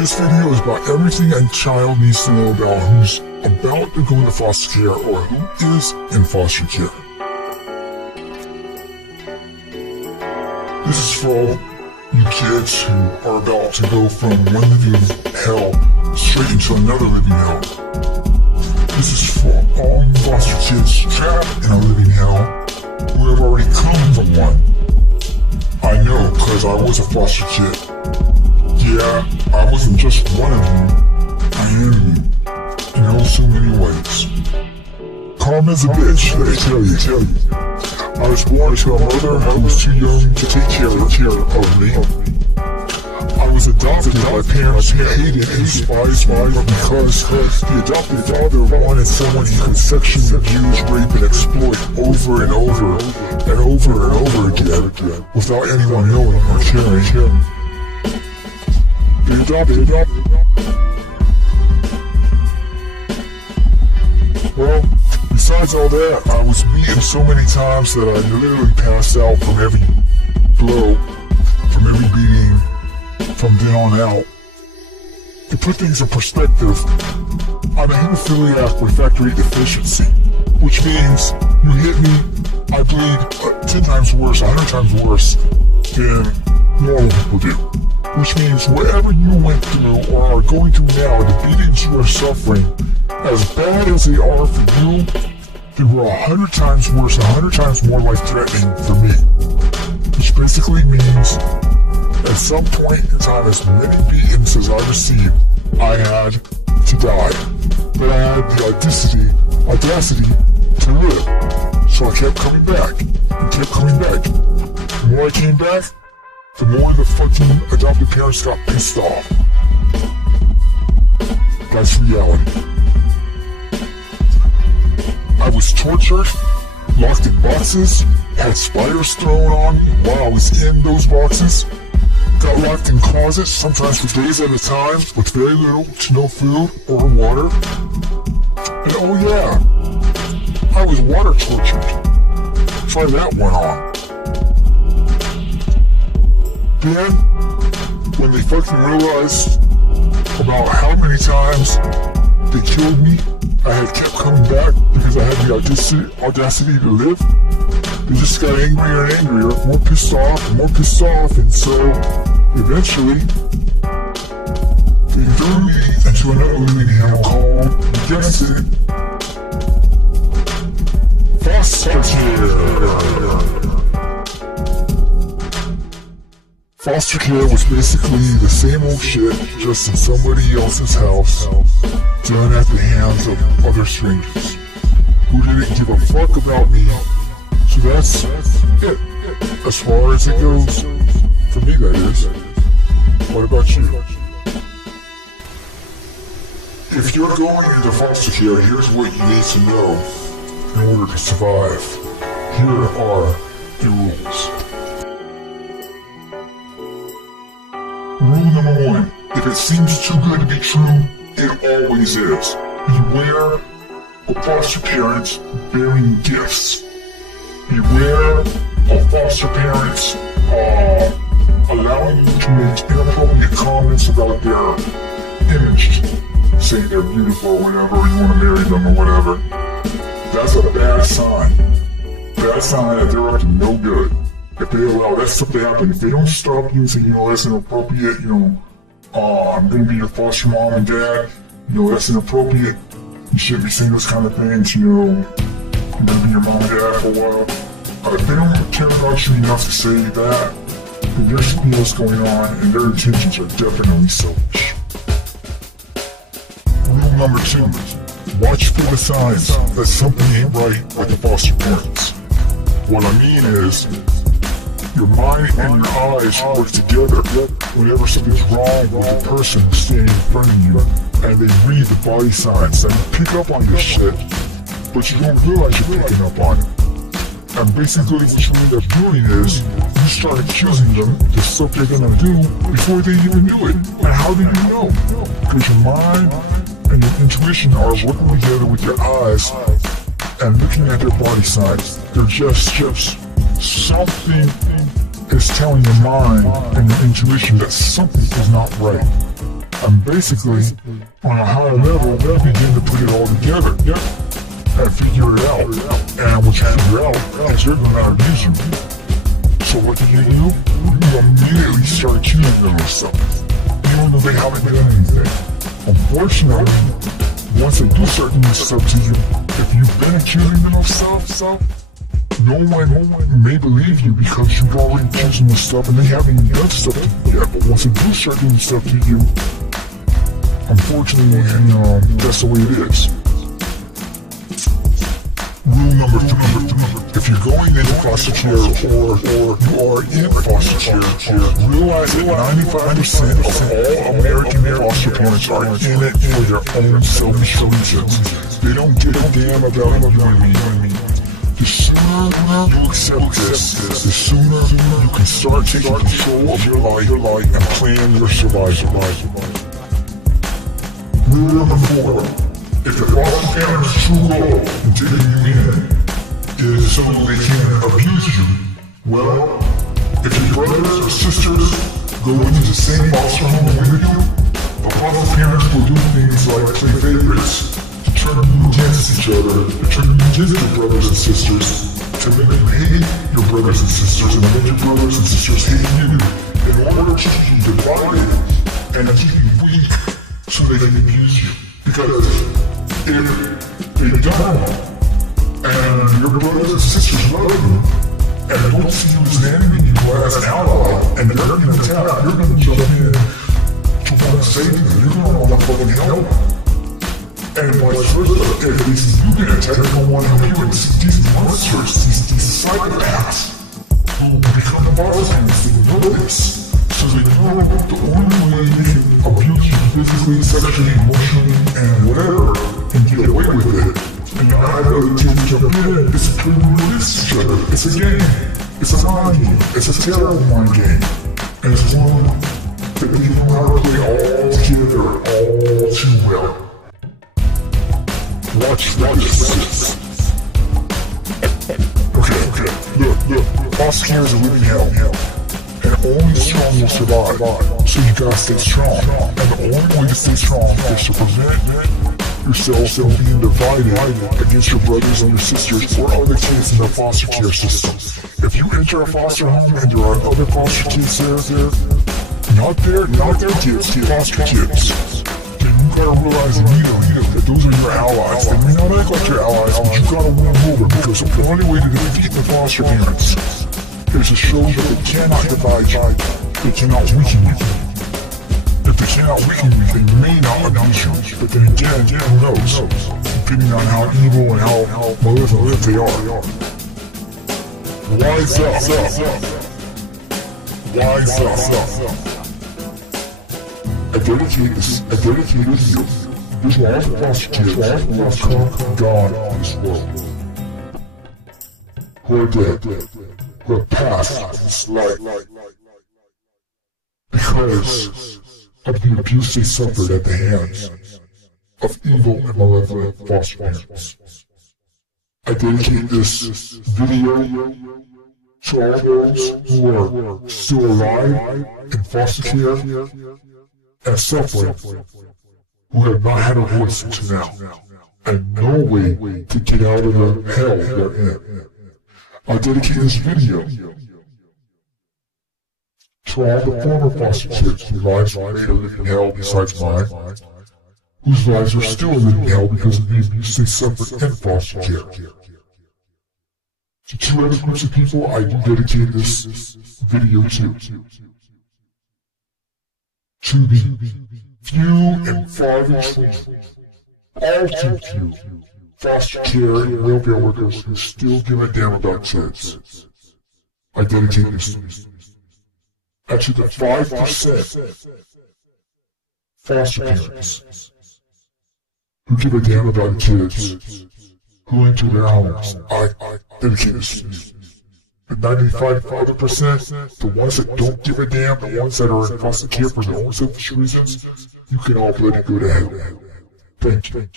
This video is about everything a child needs to know about who's about to go into foster care or who is in foster care. This is for all you kids who are about to go from one living hell straight into another living hell. This is for all you foster kids trapped in a living hell who have already come from one. I know, cause I was a foster kid. Yeah, I wasn't just one of you, I am you, in oh so many ways. Karma's a bitch, let me tell you. I was born to a mother who was too young to take care of me. I was adopted by parents who hated and despised me because the adopted father wanted someone he could sexually abuse, rape, and exploit over and over and over and over again without anyone knowing or caring. They adopted. Well, besides all that, I was beaten so many times that I literally passed out from every blow, from every beating, from then on out. To put things in perspective, I'm a hemophiliac refractory deficiency, which means you hit me, I bleed 10 times worse, 100 times worse than normal people do. Which means whatever you went through or are going through now, the beatings you are suffering, as bad as they are for you, they were 100 times worse, 100 times more life-threatening for me. Which basically means, at some point in time, as many beatings as I received, I had to die. But I had the audacity to live. So I kept coming back, and kept coming back. The more I came back, the more the fucking adopted parents got pissed off. That's reality. I was tortured, locked in boxes, had spiders thrown on me while I was in those boxes, got locked in closets, sometimes for days at a time, with very little to no food or water. And oh yeah, I was water tortured. Try that one on. Then, when they fucking realized about how many times they killed me, I had kept coming back because I had the audacity to live, they just got angrier and angrier, more pissed off, and so, eventually, they threw me into another living hell called, you guessed it, foster care. Foster care was basically the same old shit, just in somebody else's house, done at the hands of other strangers, who didn't give a fuck about me. So that's it, as far as it goes, for me that is. What about you? If you're going into foster care, here's what you need to know in order to survive. Here are the rules. Rule number 1, if it seems too good to be true, it always is. Beware of foster parents bearing gifts. Beware of foster parents allowing you to make inappropriate comments about their image, saying they're beautiful or whatever, you want to marry them or whatever. That's a bad sign. Bad sign that they're up to no good. If they allow that stuff to happen, if they don't stop you and say, that's inappropriate, I'm gonna be your foster mom and dad, that's inappropriate, you shouldn't be saying those kind of things, I'm gonna be your mom and dad for a while. If they don't care about you enough to say that, then there's something else going on, and their intentions are definitely selfish. Rule number 2, watch for the signs that something ain't right with the foster parents. What I mean is, your mind and your eyes work together whenever something's wrong with the person standing in front of you, and they read the body signs, and you pick up on this shit, but you don't realize you're picking up on it. And basically what you end up doing is, you start accusing them of the stuff they're gonna do before they even do it. And how do you know? Because your mind and your intuition are working together with your eyes and looking at their body signs. They're just something is telling your mind and your intuition that something is not right. And basically, on a higher level, we begin to put it all together and figure it out. And what you figure out is they're going to abuse you. So what do? You immediately start accusing them of stuff, even though they haven't done anything. Unfortunately, once they do start doing stuff to you, if you've been accusing them of stuff, no one may believe you because you've already accused them of stuff and they haven't even done stuff to you yet. But once they do start doing stuff to you, unfortunately, that's the way it is. Rule number 3, if you're going into foster care or you are in foster care, realize that 95% of all American foster parents are in it for their own selfish reasons. They don't give a damn about you and me. The sooner you accept this, the sooner you can start taking control of your life and plan your survival. Rule number 4. If the foster parent's true goal in taking you in is so they can abuse you, well, if your brothers or sisters go into the same foster home with you, the foster parents will do things like play favorites, to turn you against each other, to turn you against your brothers and sisters, to make you hate your brothers and sisters, and make your brothers and sisters hate you, in order to keep you divided and keep you weak so they can abuse you. Because if they don't, and your brothers and sisters love you, and don't see you as an enemy, but as an ally, and they're going to attack, you're going to jump in to want to save them, you're going to want to fucking help them. And vice versa, if they see you get attacked, they're going to want to help you, and these monsters, these psychopaths, who become the boss parents, they know this. So they know the only way they can abuse you physically, sexually, emotionally, and whatever, and get away with it, and not have other kids jump in, is to turn you against each other. It's a game. It's a mind game. It's a terrible mind game. And it's one that they know how to play all together, all too well. Watch this. Okay. Look. Foster care is a living hell. And only the strong will survive, so you gotta stay strong. And the only way to stay strong is to prevent yourself from being divided against your brothers and your sisters or other kids in the foster care system. If you enter a foster home and there are other foster kids there, not their kids, foster kids, then you gotta realize immediately that those are your allies. They may not act like your allies, but you gotta win them over, because the only way to defeat the foster parents is to show that they cannot divide you, they cannot weaken you. If they cannot weaken you, they may not abuse you, but then again, who knows, depending on how evil and how malevolent they are. Wise up. I dedicate this video. This will all the foster kids who have come gone on this world, who are dead, who have passed this life because of the abuse they suffered at the hands of evil and malevolent foster parents. I dedicate this video to all those who are still alive in foster care and suffering, who have not had a voice until now, and no way to get out of the hell they're in. I dedicate this video to all the former foster kids whose lives were made a living hell besides mine, whose lives are still a living hell because of the abuse they suffered in foster care. To two other groups of people I do dedicate this video to. To the few and far between, all too few, foster care and welfare workers who still give a damn about kids. I dedicate this to. And to the 5% foster parents who give a damn about kids who enter their homes, I dedicate this to you. The 95%, the ones that don't give a damn, the ones that are in foster care for their own selfish reasons, you can all bloody go to hell. Thank you.